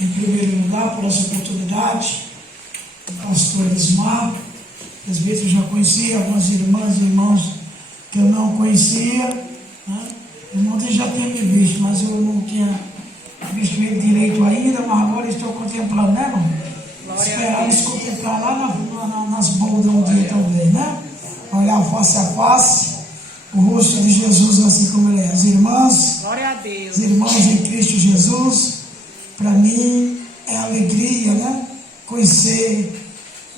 em primeiro lugar, por essa oportunidade, o pastor Ismar, presbítero, já conhecia, algumas irmãs e irmãos que eu não conhecia, né? Irmão, já tinha me visto, mas eu não tinha visto ele direito ainda, mas agora estou contemplando, né, irmão? Esperar eles contemplar lá nas boldas um dia talvez, né? Olhar face a face o rosto de Jesus assim como ele é. As irmãs, glória a Deus. Os irmãos em Cristo Jesus, para mim é alegria, né? Conhecer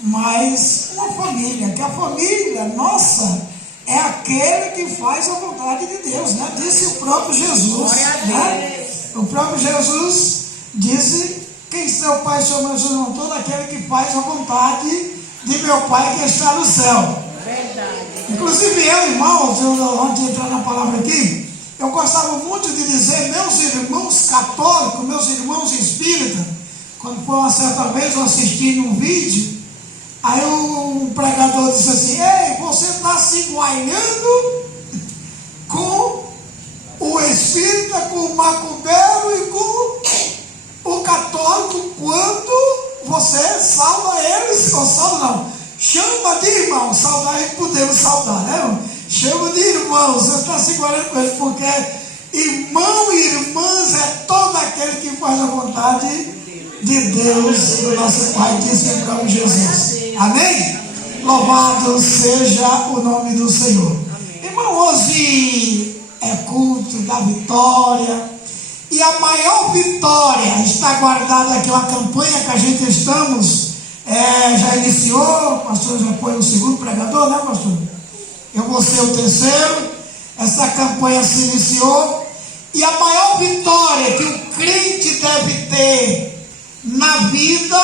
mais uma família, que a família nossa é aquele que faz a vontade de Deus, né? Disse o próprio Jesus, né? O próprio Jesus disse: quem seu pai, seu mãe, seu irmão, todo aquele que faz a vontade de meu Pai que está no céu. Verdade. Inclusive eu, irmãos, antes de entrar na palavra aqui, eu gostava muito de dizer, meus irmãos católicos, meus irmãos espíritas, quando foi uma certa vez eu assisti um vídeo, aí um pregador disse assim: ei, você está se guaiando com o espírita, com o macumbeiro e com o católico, quando você salva eles, ou salva não, chama de irmão, saudar a gente podemos saudar, né, irmão? Chama de irmãos, você está se guardando com eles, porque irmão e irmãs é todo aquele que faz a vontade de Deus, do nosso Pai, disse em nome de Jesus. Amém? Louvado seja o nome do Senhor. Irmão, hoje é culto da vitória, e a maior vitória está guardada naquela campanha que a gente estamos. Já iniciou, o pastor já foi o segundo pregador, né, pastor? Eu vou ser o terceiro. Essa campanha se iniciou, e a maior vitória que o crente deve ter na vida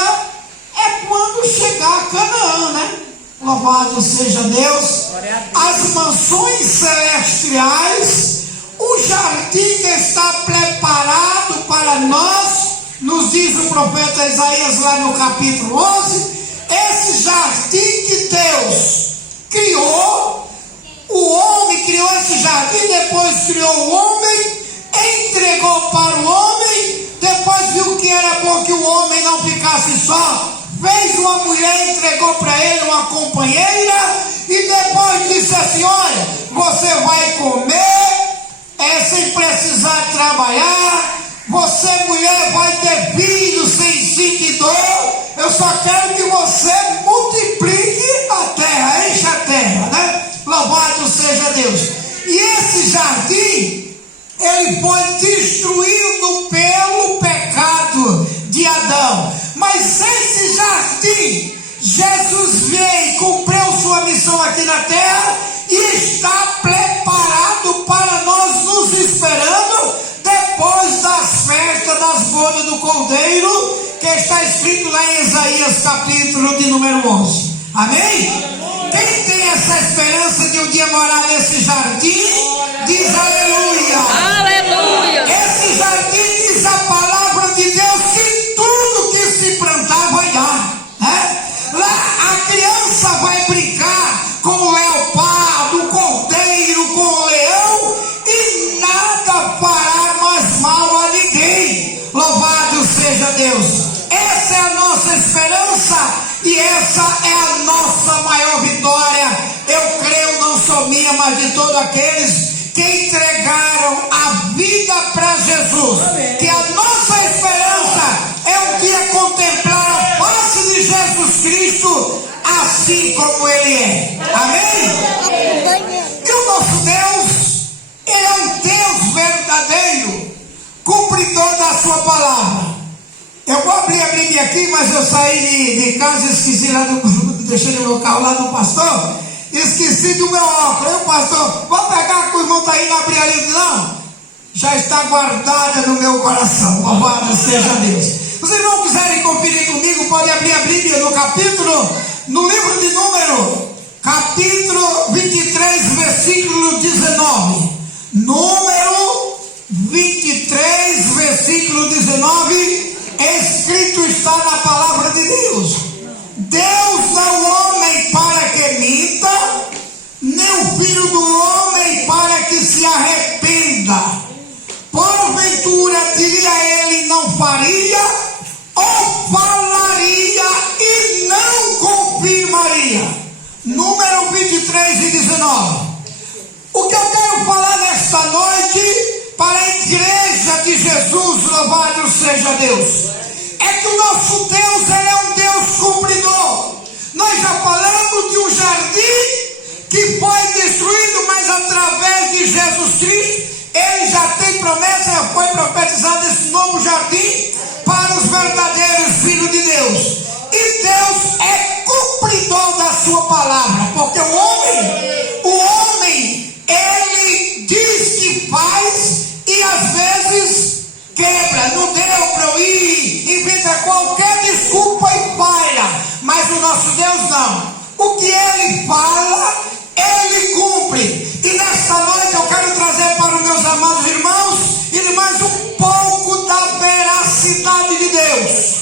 é quando chegar a Canaã, né? Louvado seja Deus. As mansões celestiais, o jardim está preparado para nós. Nos diz o profeta Isaías lá no capítulo 11, esse jardim que Deus criou, o homem criou esse jardim, depois criou o homem, entregou para o homem, depois viu que era bom que o homem não ficasse só, fez uma mulher, entregou para ele uma companheira, e depois disse assim: olha, você vai comer sem precisar trabalhar, você, mulher, vai ter filhos sem sentir dor. Eu só quero que você multiplique a terra, encha a terra, né? Louvado seja Deus. E esse jardim, ele foi destruído pelo pecado de Adão. Mas esse jardim, Jesus veio, cumpriu sua missão aqui na terra e está preparado para nós, nos esperando depois das festas das bodas do Cordeiro, que está escrito lá em Isaías capítulo de número 11. Amém? Quem tem essa esperança de um dia morar nesse jardim, diz aleluia. Aleluia. Esse jardim, diz a palavra de Deus, que tudo que se plantar vai dar, né? Lá a criança vai brincar com o leopardo, o cordeiro, com o leão, e nada fará mais mal a ninguém. Louvado seja Deus. Essa é a nossa esperança, e essa é a nossa maior vitória. Eu creio, não só minha, mas de todos aqueles que entregaram a vida para Jesus. Que a nossa esperança é um dia contemplar a face de Jesus Cristo assim como Ele é. Amém? E o nosso Deus, Ele é um Deus verdadeiro, cumpridor da sua palavra. Eu vou abrir a Bíblia aqui, mas eu saí de casa, esqueci lá deixei o meu carro lá do pastor, esqueci do meu óculos. Aí o pastor, vou pegar que o irmão está aí, não abrir a Bíblia, não. Já está guardada no meu coração. Louvado seja Deus. Se os irmãos quiserem conferir comigo, podem abrir a Bíblia no livro de Número, capítulo 23, versículo 19. Número 23, versículo 19. Escrito está na palavra de Deus: Deus não é o homem para que minta, nem o filho do homem para que se arrependa. Porventura diria ele, não faria, falaria e não confirmaria. Número 23 e 19. O que eu quero falar nesta noite para a igreja de Jesus, louvado seja Deus, é que o nosso Deus, ele é um Deus cumpridor. Nós já falamos de um jardim que foi destruído, mas através de Jesus Cristo, ele já tem promessa, já foi profetizado esse novo jardim para os verdadeiros filhos de Deus. E Deus é cumpridor da sua palavra, porque o homem, ele diz que faz e às vezes quebra, não deu para eu ir, inventa qualquer desculpa e falha, mas o nosso Deus não. O que ele fala, ele cumpre. E nesta noite eu quero trazer para os meus amados irmãos e irmãs um pouco da veracidade de Deus.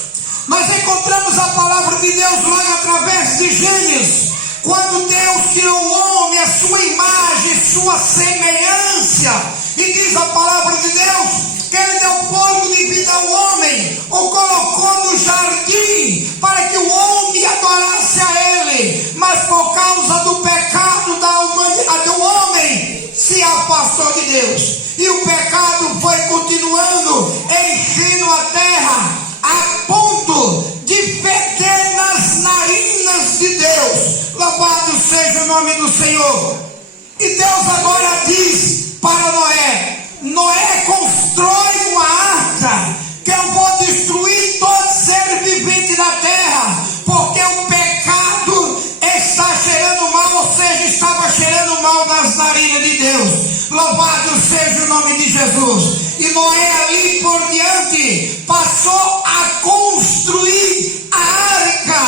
Nós encontramos a palavra de Deus logo através de Gênesis, quando Deus criou o homem, a sua imagem, sua semelhança, e diz a palavra de Deus que ele deu fogo de vida ao homem, o colocou no jardim para que o homem adorasse a ele, mas por causa do pecado da humanidade, o homem se afastou de Deus, e o pecado foi continuando, enchendo a terra, a ponto de feder nas narinas de Deus. Louvado seja o nome do Senhor. E Deus agora diz para Noé: Noé, constrói uma arca, que eu vou destruir todo ser vivente da terra, porque o pecado está cheirando mal, ou seja, estava cheirando mal nas narinas de Deus. Louvado seja o nome de Jesus. E Noé ali por diante passou a construir a arca.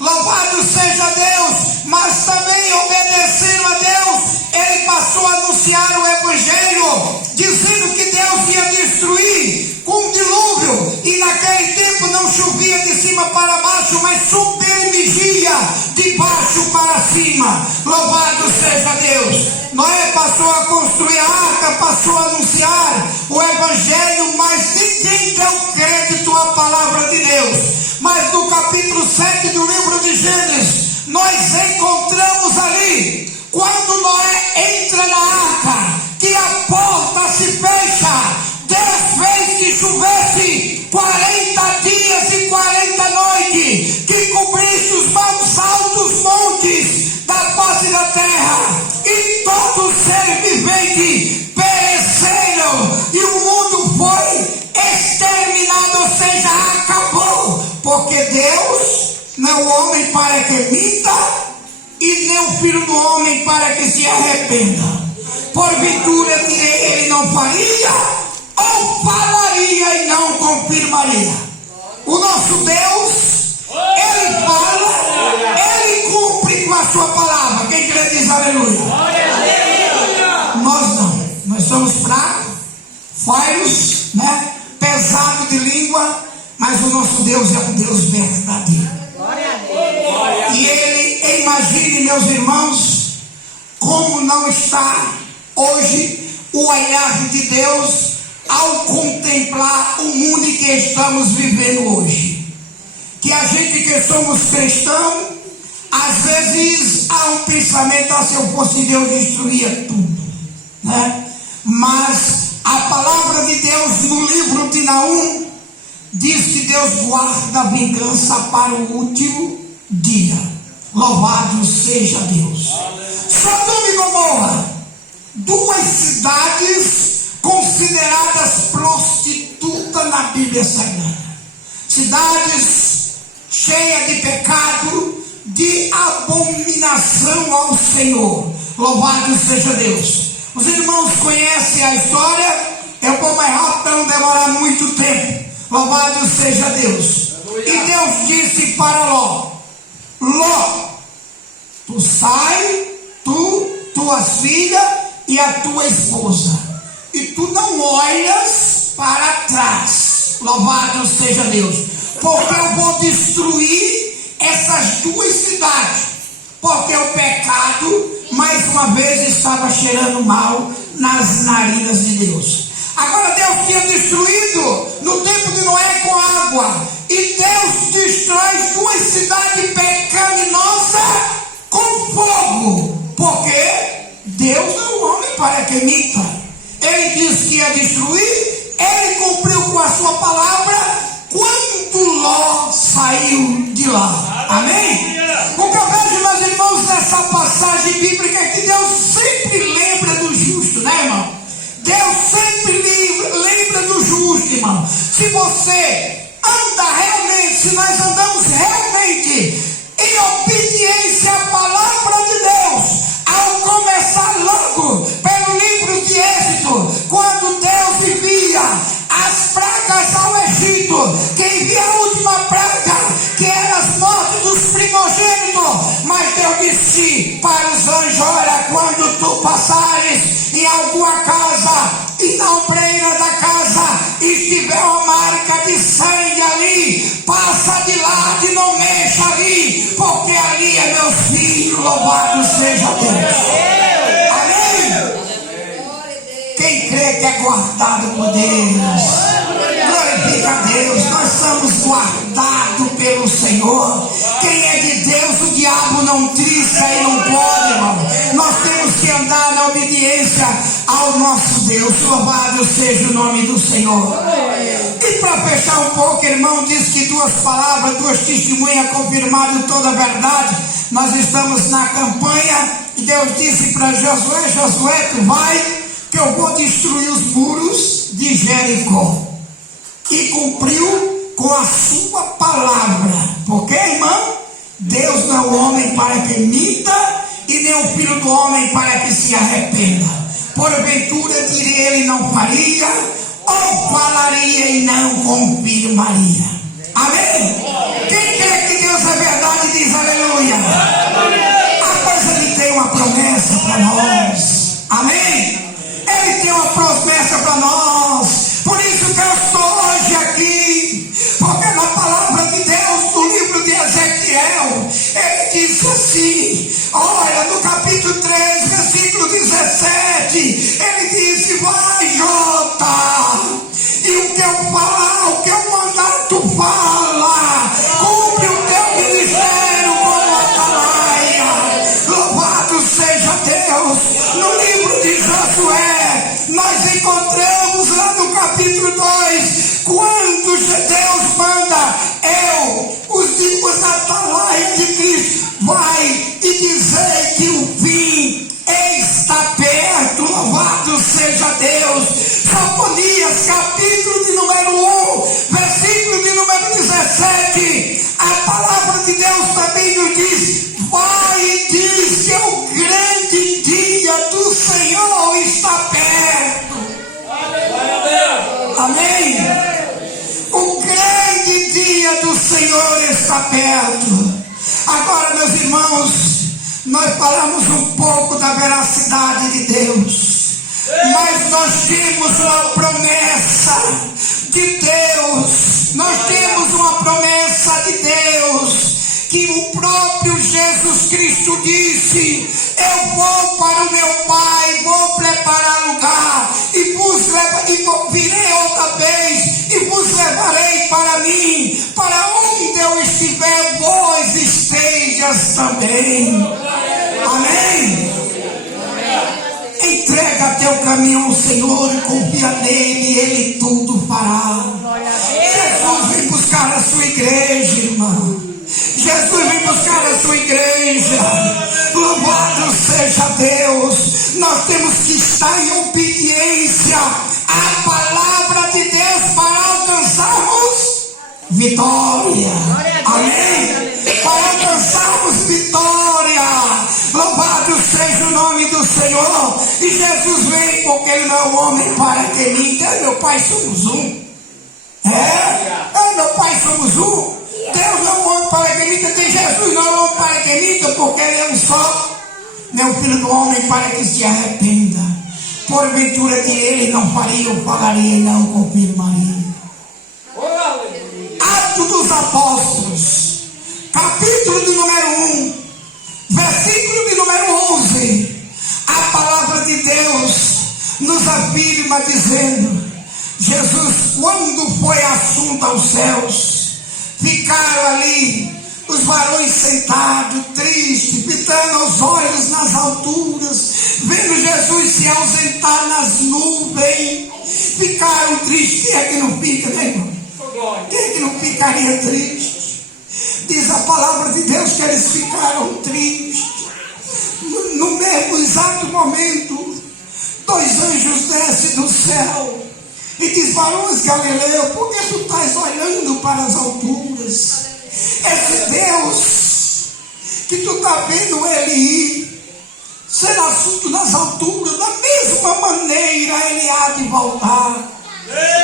Louvado seja Deus. Mas também obedecendo a Deus, ele passou a anunciar o evangelho, dizendo que Deus ia destruir com um dilúvio. E naquele tempo não chovia de cima para baixo, mas supermigia de baixo para cima. Louvado seja Deus. Noé passou a construir a arca, passou a anunciar o evangelho, mas ninguém deu crédito à palavra de Deus. Mas no capítulo 7 do livro de Gênesis, nós encontramos ali, quando Noé entra na arca, que a porta se fecha. Deus fez que chovesse 40 dias e 40 noites, que cobrisse os mais altos montes da face da terra, e todo ser vivente pereceram, e o mundo foi exterminado, ou seja, acabou, porque Deus não é o homem para que minta, e nem o filho do homem para que se arrependa. Porventura ele não faria, ou falaria e não confirmaria. O nosso Deus, ele fala, ele cumpre com a sua palavra. Quem crê diz aleluia. Nós não, nós somos fracos, falhos, né? Pesado de língua, mas o nosso Deus é um Deus verdadeiro. E ele, imagine, meus irmãos, como não está hoje o olhar de Deus ao contemplar o mundo em que estamos vivendo hoje. Que a gente que somos cristãos, às vezes há um pensamento: se eu fosse Deus, destruía tudo, né? Mas a palavra de Deus no livro de Naum diz que Deus guarda a vingança para o último dia. Louvado seja Deus. Sodoma e Gomorra, duas cidades consideradas prostitutas na Bíblia Sagrada, cidades cheias de pecado, de abominação ao Senhor. Louvado seja Deus. Os irmãos conhecem a história, eu vou mais rápido para não demorar muito tempo. Louvado seja Deus. E Deus disse para Ló: Ló, tu sai, tuas filhas e a tua esposa, e tu não olhas para trás. Louvado seja Deus, porque eu vou destruir essas duas cidades, porque o pecado mais uma vez estava cheirando mal nas narinas de Deus. Agora Deus tinha destruído no tempo de Noé com água, e E Deus destrói duas cidades pecaminosas com fogo. Porque Deus não é um homem para que minta. Ele disse que ia destruir, ele cumpriu com a sua palavra quando Ló saiu de lá. Amém? O que eu vejo, meus irmãos, nessa passagem bíblica é que Deus sempre lembra do justo, né, irmão? Deus sempre lembra do justo, irmão. Se você anda realmente, se nós andamos realmente em obediência à palavra de Deus, ao começar logo pelo livro de Êxodo, quando Deus envia as pragas ao Egito, que envia a última praga, que era as mortes dos primogênitos, mas Deus disse para os anjos: olha, quando tu passares em alguma casa e na ombreira da casa estiver uma marca de sangue ali, passa de lado e não mexa ali, porque ali é meu filho, louvado seja Deus. Amém? Quem crê que é guardado por Deus, glorifica a Deus. Nós somos guardados pelo Senhor. Quem é de Deus, o diabo não trisca e não pode, irmão. Nós temos que andar na obediência ao nosso Deus. Louvado seja o nome do Senhor. E para fechar um pouco, irmão, diz que duas palavras, duas testemunhas confirmaram toda a verdade. Nós estamos na campanha e Deus disse para Josué: Josué, tu vai, que eu vou destruir os muros de Jericó. E cumpriu com a sua palavra. Porque, irmão, Deus não é o homem para que minta, e nem o filho do homem para que se arrependa. Porventura direi, ele não faria, ou falaria e não confirmaria. Amém? Quem crê que Deus é verdade diz aleluia. Mas ele tem uma promessa para nós. Amém? Ele tem uma promessa para nós. Por isso que eu estou hoje aqui. Porque na palavra de Deus, no livro de Ezequiel, ele disse assim, olha, no capítulo 3, versículo 17, ele disse: vai, Jota, e o que eu falar, o que eu mandar, tu fala, cumpre o teu ministério como atalaia. Louvado seja Deus. No livro de Josué, nós encontramos lá no capítulo 2, quando Deus manda os atalaias de Cristo, vai e dizer que o fim está perto. Louvado seja Deus. Sofonias, capítulo de número 1, versículo de número 17, a palavra de Deus também nos diz: vai e diz que o grande dia do Senhor está perto. Amém? O grande dia do Senhor está perto. Agora, meus irmãos, nós falamos um pouco da veracidade de Deus, mas nós temos uma promessa de Deus. Nós temos uma promessa de Deus, que o próprio Jesus Cristo disse: eu vou para o meu Pai, vou preparar lugar, e virei outra vez, e vos levarei para mim, para onde eu estiver, vós estejas também. Amém? Entrega teu caminho ao Senhor e confia nele, ele tudo fará. Jesus vem buscar a sua igreja, irmão. Jesus vem buscar a sua igreja. Louvado seja Deus. Nós temos que estar em obediência à palavra de Deus para alcançarmos vitória. Amém? Para alcançarmos vitória. Louvado seja o nome do Senhor. E Jesus vem porque ele não é um homem para que minta. Meu Pai, somos um. Meu Pai, somos um. Deus não é um homem para que minta. Tem Jesus não é um homem para que minta, porque ele é um só. Meu filho do homem para que se arrependa. Porventura de ele não faria, ou falaria e não confirmaria. Atos dos Apóstolos, capítulo de número 1, versículo de número 11. A palavra de Deus nos afirma dizendo: Jesus, quando foi assunto aos céus, Ficaram ali os varões sentados, tristes, fitando os olhos nas alturas, vendo Jesus se ausentar nas nuvens. Ficaram tristes. Quem é que não fica, né, irmão? Quem é que não ficaria triste? Diz a palavra de Deus que eles ficaram tristes. No mesmo exato momento, dois anjos descem do céu e diz: varões Galileu, por que tu estás olhando para as alturas? Esse Deus que tu está vendo ele ir, ser assunto nas alturas, da mesma maneira ele há de voltar.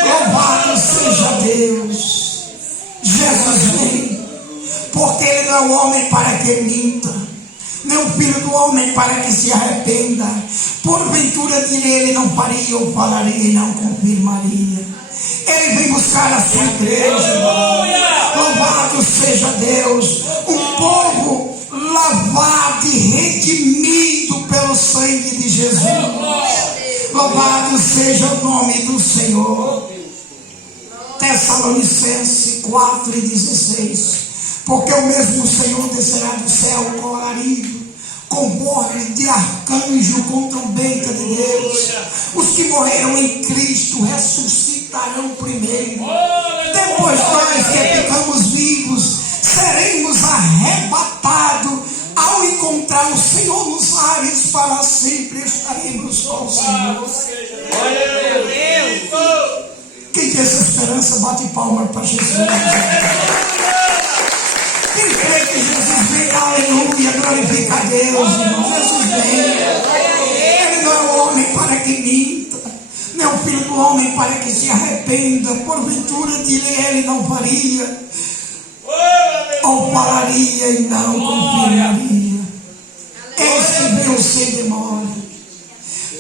Louvado seja Deus. Jesus vem, porque ele não é o homem para que minta, nem o filho do homem para que se arrependa. Porventura direi, ele não faria ou falaria e não confirmaria. Ele vem buscar a sua igreja. Louvado seja Deus. Um povo lavado e redimido pelo sangue de Jesus. Louvado seja o nome do Senhor. Tessalonicenses 4:16. Porque o mesmo Senhor descerá do céu com alarido, com voz de arcanjo, com trombeta de Deus. Os que morreram em Cristo ressuscitarão primeiro. Depois nós que ficamos vivos seremos arrebatados ao encontrar o Senhor nos ares. Para sempre estaremos com o Senhor. Quem tem essa esperança bate palma para Jesus. Quem crê que Jesus vem, aleluia, glorifica a Deus, irmão. Jesus vem. Ele não é o homem para que minta, nem o filho do homem para que se arrependa. Porventura direi, ele não faria ou falaria e não confirmaria. Eis que veio sem demora.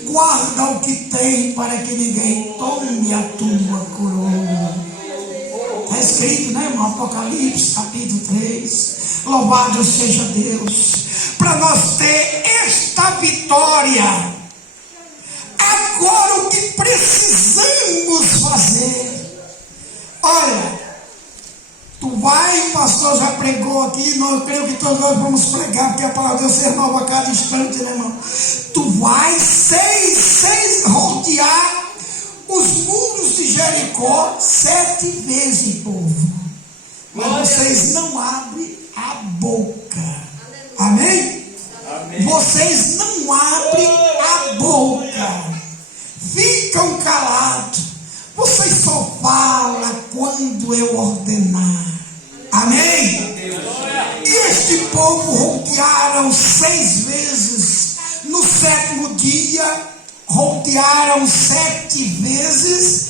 Guarda o que tem para que ninguém tome a tua coroa. Está escrito, né, irmão? Apocalipse capítulo 3. Louvado seja Deus. Para nós ter esta vitória, agora o que precisamos fazer? Olha, tu vai, o pastor já pregou aqui, eu creio que todos nós vamos pregar, porque a palavra de Deus se renova a cada instante, né, irmão? Tu vai rodear os muros de Jericó 7 vezes, povo. Mas vocês não abrem a boca. Amém? Amém. Vocês não abrem a boca. Ficam calados. Vocês só falam quando eu ordenar. Amém? E este povo rodearam 6 vezes. No 7º dia, rodearam 7 vezes,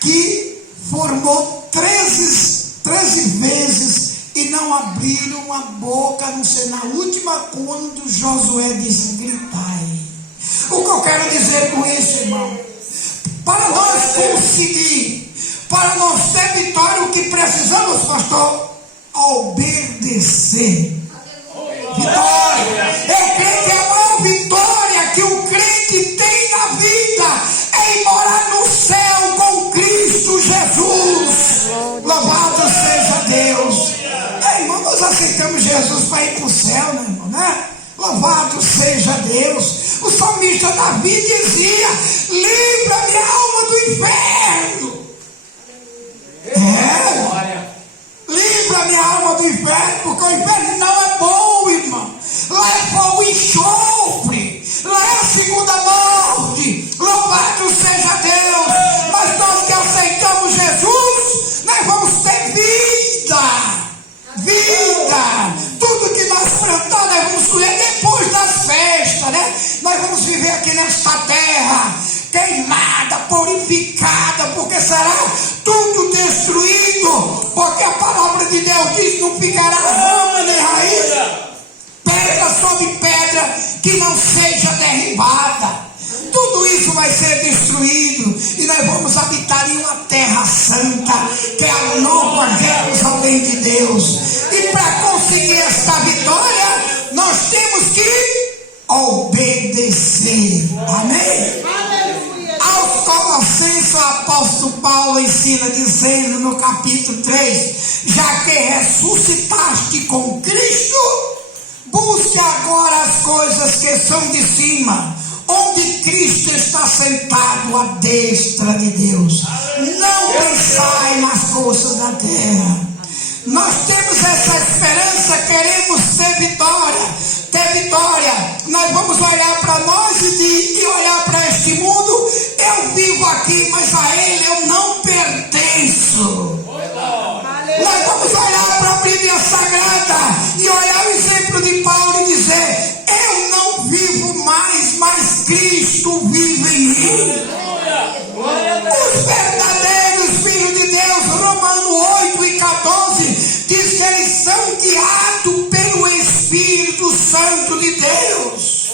que formou 13 vezes, e não abriram a boca, a não ser na última, quando Josué disse: gritai. O que eu quero dizer com isso, irmão? Para nós conseguir, para nós ter vitória, o que precisamos, pastor? Obedecer. Vitória. Eu creio que a maior vitória que o crente tem na vida é ir morar no céu com Cristo Jesus. Louvado seja Deus. Irmão, nós aceitamos Jesus para ir para o céu, né, irmão, né? Louvado seja Deus. O salmista Davi dizia: livra minha alma do inferno. Livra minha alma do inferno, porque o inferno não é bom, irmão. Lá é fogo e enxofre, lá é a segunda morte. Louvado seja Deus. Mas nós que aceitamos Jesus, nós vamos ter vida. Tudo que nós plantamos, nós vamos colher depois das festas, né? Nós vamos viver aqui nesta terra queimada, purificada, porque será tudo destruído, porque a palavra de Deus diz: não ficará rama nem raiz, pedra sobre pedra que não seja derribada. Tudo isso vai ser destruído, e nós vamos habitar em uma terra santa, que é a nova Jerusalém de Deus. E para conseguir esta vitória, nós temos que obedecer. Amém? Aos Colossenses isso o apóstolo Paulo ensina, dizendo no capítulo 3, já que ressuscitaste com Cristo, busque agora as coisas que são de cima, onde Cristo está sentado à destra de Deus. Não pensai nas coisas da terra. Nós temos essa esperança, queremos ter vitória. Nós vamos olhar para nós e olhar para este mundo. Eu vivo aqui, mas a ele eu não pertenço. Nós vamos olhar para a Bíblia Sagrada e olhar o exemplo de Paulo e dizer: eu não vivo mais, mas Cristo vive em mim. Os verdadeiros filhos de Deus, Romanos 8 e 14, diz que eles são guiados pelo Espírito Santo de Deus.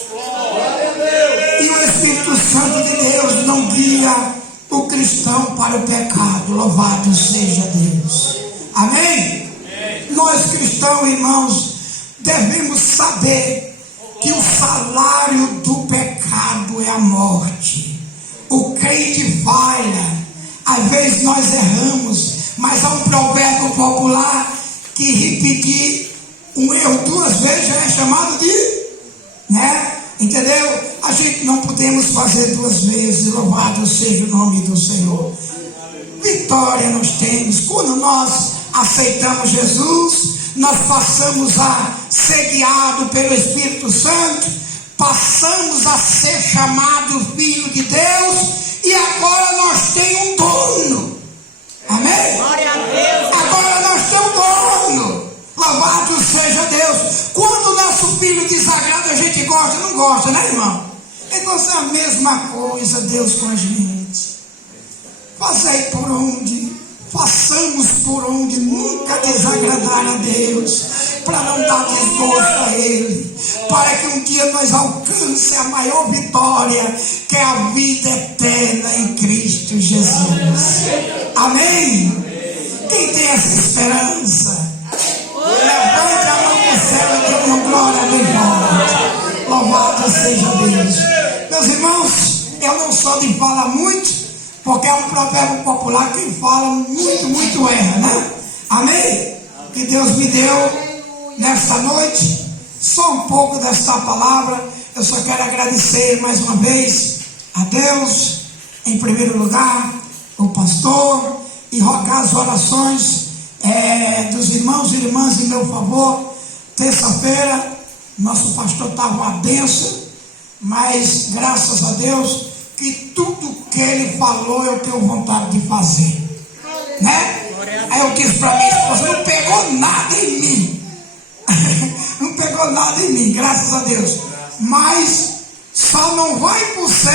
E o Espírito Santo de Deus não guia o cristão para o pecado. Louvado seja Deus. Amém? Nós cristãos, irmãos, devemos saber que o salário do pecado é a morte. O crente falha, às vezes nós erramos, mas há um provérbio popular que repetir um erro 2 vezes já é chamado de, entendeu? A gente não podemos fazer 2 vezes, louvado seja o nome do Senhor. Vitória nós temos, quando nós aceitamos Jesus, nós passamos a ser guiados pelo Espírito Santo, passamos a ser chamados filho de Deus, e agora nós temos um dono. Amém? Glória a Deus. Agora nós temos um dono. Louvado seja Deus. Quando o nosso filho desagrada, a gente gosta, não gosta, né, irmão? Então é a mesma coisa Deus com a gente. Fazei por onde, façamos por onde nunca desagradar a Deus, para não dar desgosto a Ele, para que um dia nós alcance a maior vitória, que é a vida eterna em Cristo Jesus. Amém? Quem tem essa esperança, levante a mão do céu e dê uma glória bem forte. Louvado seja Deus. Meus irmãos, eu não sou de falar muito, porque é um provérbio popular, quem fala muito erra, né? Amém? Que Deus me deu nesta noite, só um pouco desta palavra. Eu só quero agradecer mais uma vez a Deus, em primeiro lugar, o pastor, e rogar as orações dos irmãos e irmãs em meu favor. Terça-feira, nosso pastor estava uma benção, mas graças a Deus, que tudo que ele falou eu tenho vontade de fazer, né? Aí eu disse para minha esposa: não pegou nada em mim, não pegou nada em mim, graças a Deus, mas só não vai para o céu